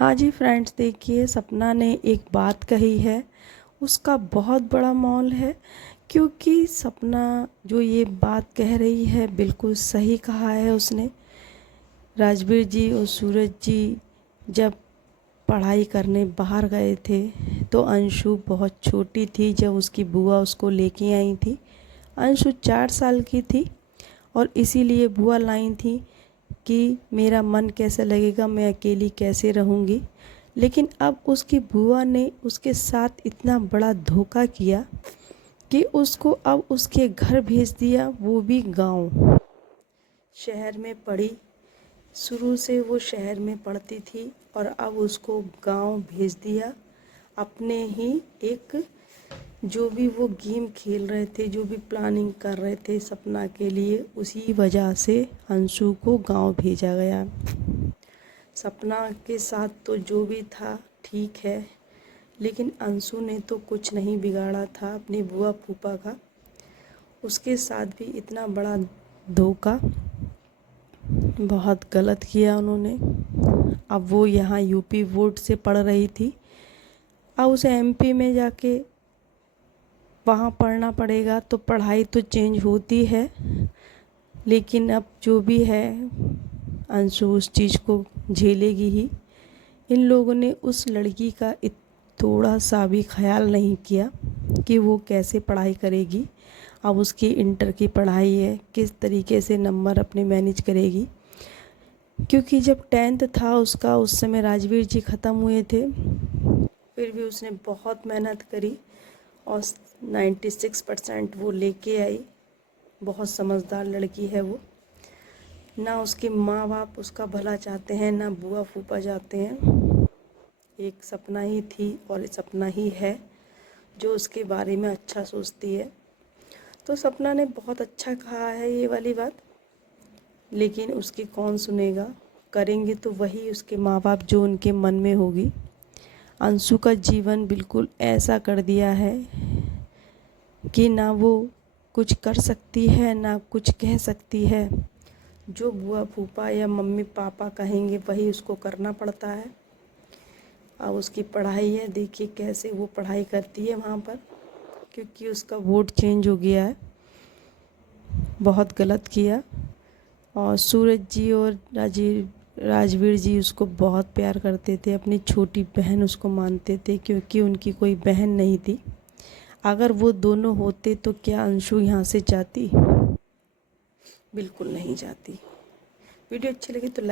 हाँ जी फ्रेंड्स, देखिए सपना ने एक बात कही है, उसका बहुत बड़ा मौल है। क्योंकि सपना जो ये बात कह रही है बिल्कुल सही कहा है उसने। राजवीर जी और सूरज जी जब पढ़ाई करने बाहर गए थे तो अंशु बहुत छोटी थी जब उसकी बुआ उसको लेके आई थी। अंशु 4 साल की थी और इसीलिए बुआ लाई थी कि मेरा मन कैसा लगेगा, मैं अकेली कैसे रहूँगी। लेकिन अब उसकी बुआ ने उसके साथ इतना बड़ा धोखा किया कि उसको अब उसके घर भेज दिया, वो भी गांव। शहर में पढ़ी, शुरू से वो शहर में पढ़ती थी और अब उसको गांव भेज दिया। अपने ही एक जो भी वो गेम खेल रहे थे, जो भी प्लानिंग कर रहे थे सपना के लिए, उसी वजह से अंशु को गांव भेजा गया। सपना के साथ तो जो भी था ठीक है, लेकिन अंशु ने तो कुछ नहीं बिगाड़ा था अपनी बुआ फूफा का। उसके साथ भी इतना बड़ा धोखा, बहुत गलत किया उन्होंने। अब वो यहाँ यूपी बोर्ड से पढ़ रही थी, अब उसे एमपी में जाके वहाँ पढ़ना पड़ेगा, तो पढ़ाई तो चेंज होती है। लेकिन अब जो भी है अंशु उस चीज़ को झेलेगी ही। इन लोगों ने उस लड़की का थोड़ा सा भी ख्याल नहीं किया कि वो कैसे पढ़ाई करेगी। अब उसकी इंटर की पढ़ाई है, किस तरीके से नंबर अपने मैनेज करेगी। क्योंकि जब 10th था उसका, उस समय राजवीर जी ख़त्म हुए थे, फिर भी उसने बहुत मेहनत करी और 96% वो लेके आई। बहुत समझदार लड़की है वो। ना उसके माँ बाप उसका भला चाहते हैं, ना बुआ फूफा चाहते हैं। एक सपना ही थी और सपना ही है जो उसके बारे में अच्छा सोचती है। तो सपना ने बहुत अच्छा कहा है ये वाली बात, लेकिन उसकी कौन सुनेगा। करेंगे तो वही उसके माँ बाप जो उनके मन में होगी। अंशु का जीवन बिल्कुल ऐसा कर दिया है कि ना वो कुछ कर सकती है ना कुछ कह सकती है। जो बुआ फूफा या मम्मी पापा कहेंगे वही उसको करना पड़ता है। अब उसकी पढ़ाई है, देखिए कैसे वो पढ़ाई करती है वहाँ पर, क्योंकि उसका बोर्ड चेंज हो गया है। बहुत गलत किया। और सूरज जी और राजवीर जी उसको बहुत प्यार करते थे, अपनी छोटी बहन उसको मानते थे, क्योंकि उनकी कोई बहन नहीं थी। अगर वो दोनों होते तो क्या अंशु यहाँ से जाती? बिल्कुल नहीं जाती। वीडियो अच्छी लगी तो लाइक